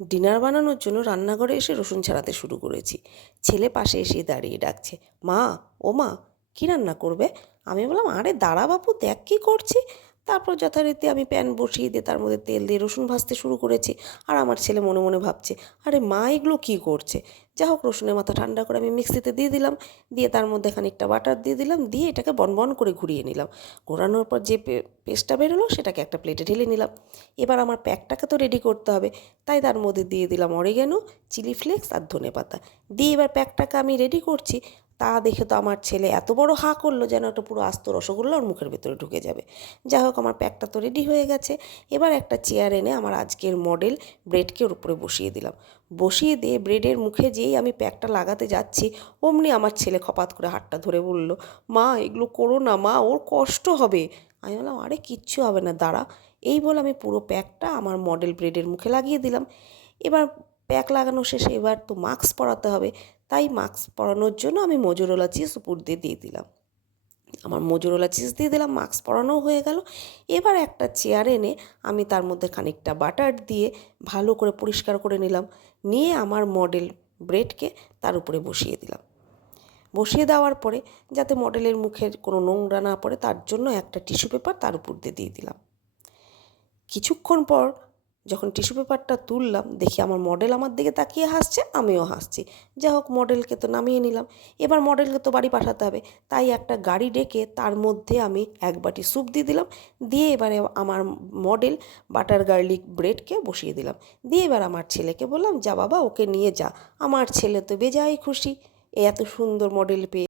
Dinner বানানোর জন্য রান্নাঘরে এসে রসুন ছাড়াতে শুরু করেছি। ছেলে পাশে এসে দাঁড়িয়ে ডাকছে, মা, ও মা, কী রান্না করবে? আমি বললাম, আরে দাঁড়া বাপু, দেখ কী করছি। তারপর যথারীতি আমি প্যান বসিয়ে দিয়ে তার মধ্যে তেল দিয়ে রসুন ভাজতে শুরু করেছি। আর আমার ছেলে মনে মনে ভাবছে, আরে মা এগুলো কী করছে? যা হোক, রসুনের মাথা ঠান্ডা করে আমি মিক্সিতে দিয়ে দিলাম, দিয়ে তার মধ্যে খানিকটা বাটার দিয়ে দিলাম, দিয়ে এটাকে বনবন করে ঘুরিয়ে নিলাম। ঘোরানোর পর যে পেস্টটা বেরোলো সেটাকে একটা প্লেটে ঢেলে নিলাম। এবার আমার প্যাকটাকে তো রেডি করতে হবে, তাই তার মধ্যে দিয়ে দিলাম অরিগ্যানো, চিলি ফ্লেক্স আর ধনেপাতা দিয়ে এবার প্যাকটাকে আমি রেডি করছি। তা দেখে তো আমার ছেলে এত বড় হাঁ করলো যেন একটা পুরো আস্ত রসগোল্লা ওর মুখের ভেতরে ঢুকে যাবে। যাই হোক, আমার প্যাকটা তো রেডি হয়ে গেছে। এবার একটা চেয়ার এনে আমার আজকের মডেল ব্রেডকে ওর উপরে বসিয়ে দিলাম। বসিয়ে দিয়ে ব্রেডের মুখে যেই আমি প্যাকটা লাগাতে যাচ্ছি, অমনি আমার ছেলে খপাত করে হাতটা ধরে বলল, মা এগুলো করো না মা, ওর কষ্ট হবে। আমি বললাম, আরে কিচ্ছু হবে না, দাঁড়া। এই বলে আমি পুরো প্যাকটা আমার মডেল ব্রেডের মুখে লাগিয়ে দিলাম। এবার প্যাক লাগানো শেষে এবার তো মাস্ক পরাতে হবে, তাই মাস্ক পরানোর জন্য আমি মোজোরেলা চিজ উপর দিয়ে দিয়ে দিলাম। আমার মোজোরেলা চিজ দিয়ে দিলাম, মাস্ক পরানোও হয়ে গেল। এবার একটা চেয়ার এনে আমি তার মধ্যে খানিকটা বাটার দিয়ে ভালো করে পরিষ্কার করে নিলাম। নিয়ে আমার মডেল ব্রেডকে তার উপরে বসিয়ে দিলাম। বসিয়ে দেওয়ার পরে যাতে মডেলের মুখের কোনো নোংরা না পড়ে তার জন্য একটা টিস্যু পেপার তার উপর দিয়ে দিয়ে দিলাম। কিছুক্ষণ পর যখন টিস্যু পেপারটা তুললাম, দেখি আমার মডেল আমার দিকে তাকিয়ে হাসছে, আমিও হাসছি। যাই হোক, মডেলকে তো নামিয়ে নিলাম। এবার মডেলকে তো বাড়ি পাঠাতে হবে, তাই একটা গাড়ি ডেকে তার মধ্যে আমি এক বাটি স্যুপ দিয়ে দিলাম। দিয়ে এবারে আমার মডেল বাটার গার্লিক ব্রেডকে বসিয়ে দিলাম। দিয়ে এবার আমার ছেলেকে বললাম, যা বাবা ওকে নিয়ে যা। আমার ছেলে তো বেজায় খুশি এত সুন্দর মডেল পেয়ে।